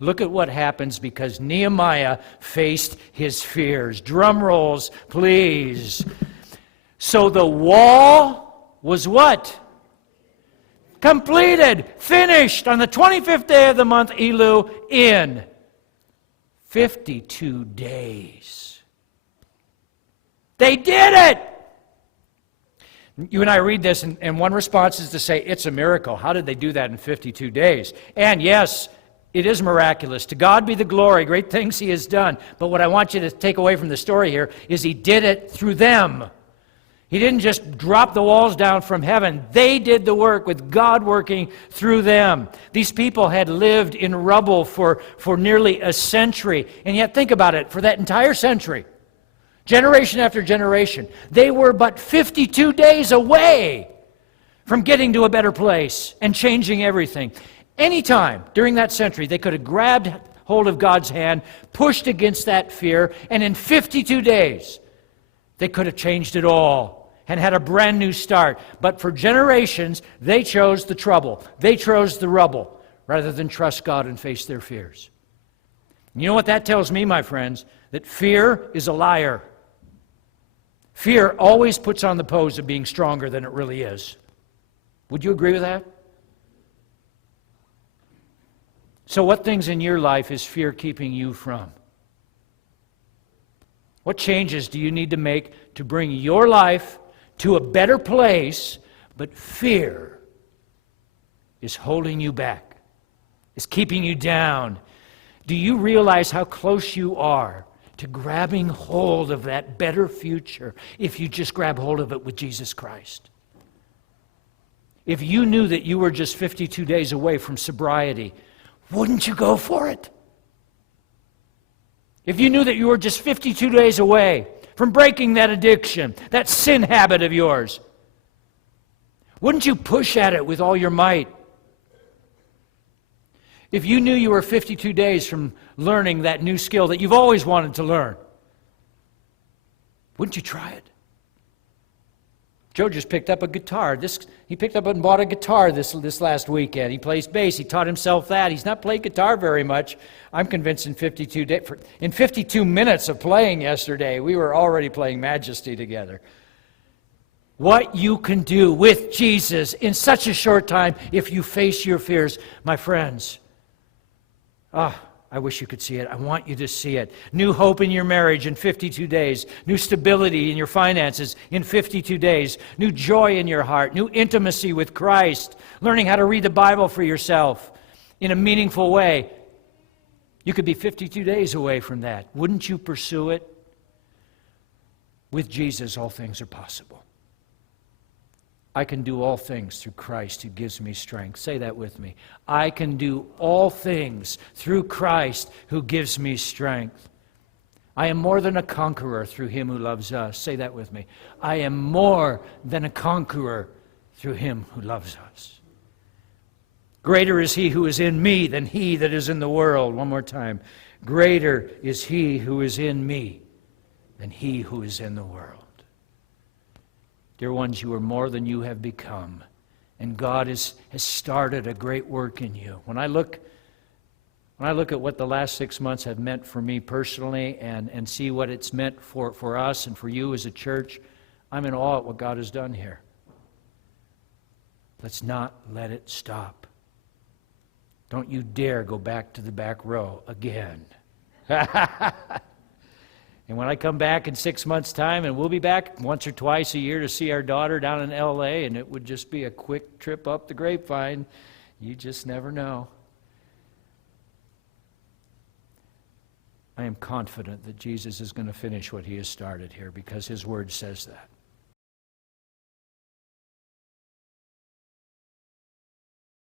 Look at what happens because Nehemiah faced his fears. Drum rolls, please. So the wall was what? Completed, finished on the 25th day of the month, Elul, in 52 days. They did it! You and I read this, and one response is to say, it's a miracle. How did they do that in 52 days? And yes, it is miraculous. To God be the glory, great things He has done. But what I want you to take away from the story here is He did it through them. He didn't just drop the walls down from heaven. They did the work with God working through them. These people had lived in rubble for nearly a century. And yet think about it, for that entire century, generation after generation, they were but 52 days away from getting to a better place and changing everything. Anytime during that century, they could have grabbed hold of God's hand, pushed against that fear, and in 52 days, they could have changed it all and had a brand new start. But for generations, they chose the trouble. They chose the rubble rather than trust God and face their fears. You know what that tells me, my friends? That fear is a liar. Fear always puts on the pose of being stronger than it really is. Would you agree with that? So what things in your life is fear keeping you from? What changes do you need to make to bring your life to a better place, but fear is holding you back, is keeping you down? Do you realize how close you are to grabbing hold of that better future if you just grab hold of it with Jesus Christ? If you knew that you were just 52 days away from sobriety, wouldn't you go for it? If you knew that you were just 52 days away from breaking that addiction, that sin habit of yours, wouldn't you push at it with all your might? If you knew you were 52 days from learning that new skill that you've always wanted to learn, wouldn't you try it? Joe just picked up a guitar. He picked up and bought a guitar this last weekend. He plays bass. He taught himself that. He's not played guitar very much. I'm convinced in 52 minutes of playing yesterday, we were already playing Majesty together. What you can do with Jesus in such a short time if you face your fears, my friends. I wish you could see it. I want you to see it. New hope in your marriage in 52 days. New stability in your finances in 52 days. New joy in your heart. New intimacy with Christ. Learning how to read the Bible for yourself in a meaningful way. You could be 52 days away from that. Wouldn't you pursue it? With Jesus, all things are possible. I can do all things through Christ who gives me strength. Say that with me. I can do all things through Christ who gives me strength. I am more than a conqueror through Him who loves us. Say that with me. I am more than a conqueror through Him who loves us. Greater is He who is in me than he that is in the world. One more time. Greater is He who is in me than he who is in the world. Dear ones, you are more than you have become. And God has started a great work in you. When I look at what the last 6 months have meant for me personally and see what it's meant for us and for you as a church, I'm in awe at what God has done here. Let's not let it stop. Don't you dare go back to the back row again. And when I come back in 6 months' time, and we'll be back once or twice a year to see our daughter down in L.A., and it would just be a quick trip up the grapevine. You just never know. I am confident that Jesus is going to finish what He has started here because His Word says that.